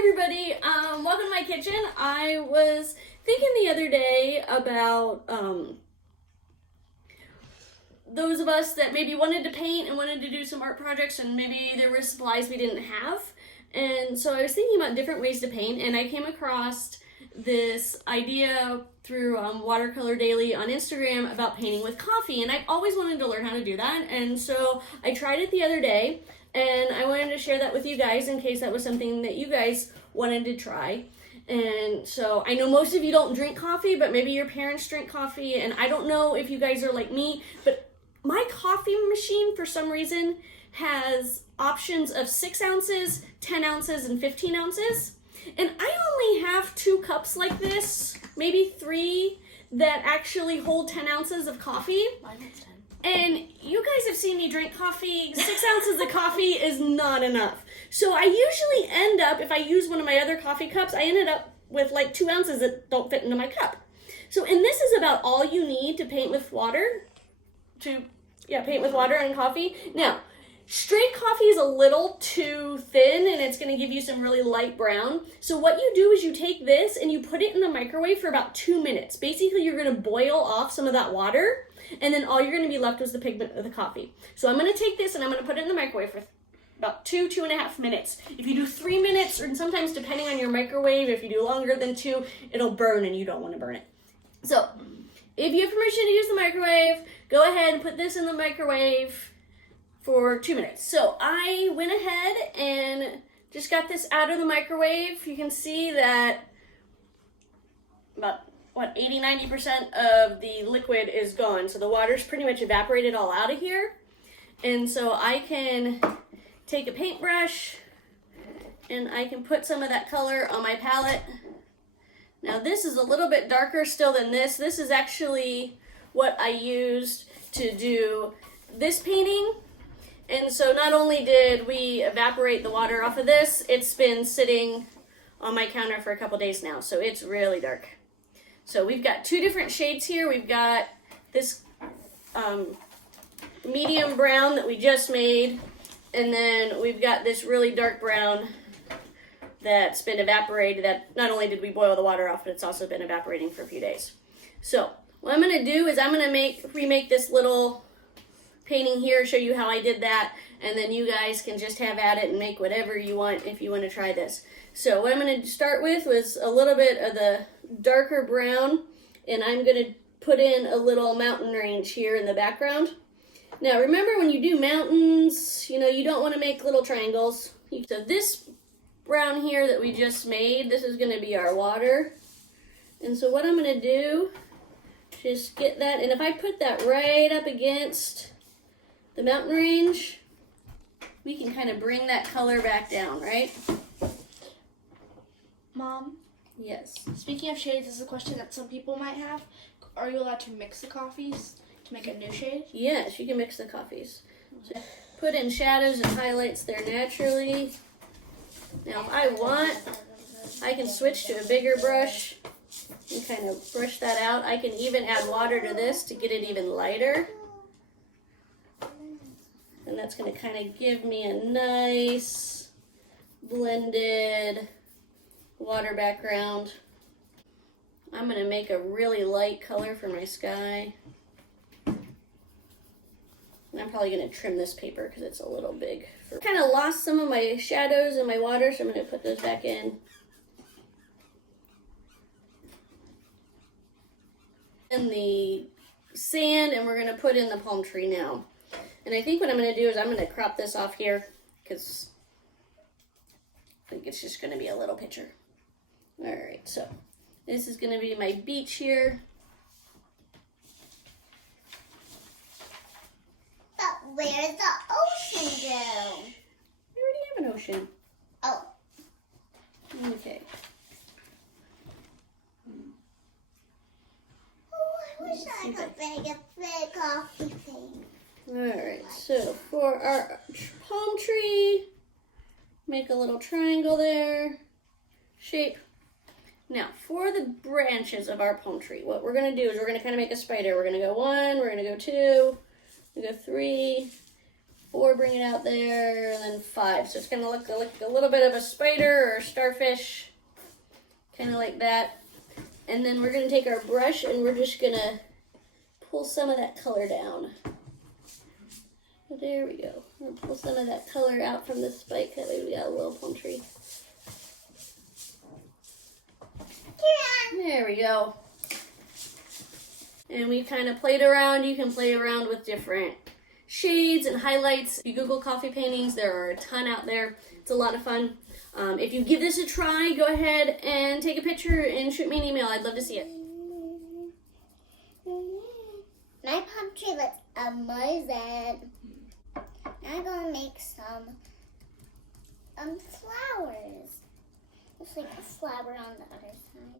Hi everybody, welcome to my kitchen. I was thinking the other day about those of us that maybe wanted to paint and wanted to do some art projects, and maybe there were supplies we didn't have. And so I was thinking about different ways to paint, and I came across this idea through Watercolor Daily on Instagram about painting with coffee, and I've always wanted to learn how to do that. And so I tried it the other day, and I wanted to share that with you guys in case that was something that you guys wanted to try. And so I know most of you don't drink coffee, but maybe your parents drink coffee, and I don't know if you guys are like me, but my coffee machine for some reason has options of 6 ounces, 10 ounces, and 15 ounces. And I only have 2 cups like this, maybe 3, that actually hold 10 ounces of coffee. Mine is 10. And you guys have seen me drink coffee. 6 ounces of coffee is not enough. So I usually end up, if I use one of my other coffee cups, I ended up with like 2 ounces that don't fit into my cup. So, and this is about all you need to paint with water, paint with water and coffee. Now, straight coffee is a little too thin, and it's going to give you some really light brown. So what you do is you take this and you put it in the microwave for about 2 minutes. Basically, you're going to boil off some of that water, and then all you're going to be left with the pigment of the coffee. So I'm going to take this and I'm going to put it in the microwave for about 2.5 minutes. If you do 3 minutes, or sometimes depending on your microwave, if you do longer than 2, it'll burn and you don't want to burn it. So if you have permission to use the microwave, go ahead and put this in the microwave for 2 minutes. So I went ahead and just got this out of the microwave. You can see that about 80-90% of the liquid is gone. So the water's pretty much evaporated all out of here. And so I can take a paintbrush and I can put some of that color on my palette. Now this is a little bit darker still than this. This is actually what I used to do this painting. And so not only did we evaporate the water off of this, it's been sitting on my counter for a couple days now. So it's really dark. So we've got 2 different shades here. We've got this medium brown that we just made. And then we've got this really dark brown that's been evaporated. That not only did we boil the water off, but it's also been evaporating for a few days. So what I'm going to do is I'm going to remake this little painting here, show you how I did that, and then you guys can just have at it and make whatever you want if you want to try this. So what I'm going to start with was a little bit of the darker brown, and I'm going to put in a little mountain range here in the background. Now remember, when you do mountains, you don't want to make little triangles. So this brown here that we just made, this is going to be our water. And so what I'm going to do, just get that, and if I put that right up against the mountain range, we can kind of bring that color back down, right? Mom? Yes. Speaking of shades, this is a question that some people might have. Are you allowed to mix the coffees to make a new shade? Yes, you can mix the coffees. So put in shadows and highlights there naturally. Now if I want, I can switch to a bigger brush and kind of brush that out. I can even add water to this to get it even lighter. And that's going to kind of give me a nice blended water background. I'm going to make a really light color for my sky. And I'm probably going to trim this paper because it's a little big. Kind of lost some of my shadows in my water, so I'm going to put those back in. And the sand, and we're going to put in the palm tree now. And I think what I'm going to do is I'm going to crop this off here because I think it's just going to be a little picture. All right, so this is going to be my beach here. But where's the ocean go? We already have an ocean. Oh. Okay. Oh, I wish I could make a big coffee thing. Alright, so for our palm tree, make a little triangle there, shape. Now, for the branches of our palm tree, what we're going to do is we're going to kind of make a spider. We're going to go 1, we're going to go 2, we're going to go 3, 4, bring it out there, and then 5. So it's gonna look like a little bit of a spider or a starfish, kind of like that. And then we're gonna take our brush and we're just gonna pull some of that color down. There we go. We'll pull some of that color out from the spike. That way we got a little palm tree. There we go. And we kind of played around. You can play around with different shades and highlights. If you Google coffee paintings, there are a ton out there. It's a lot of fun. If you give this a try, go ahead and take a picture and shoot me an email. I'd love to see it. My palm tree looks amazing. I'm gonna make some flowers. Looks like a flower on the other side.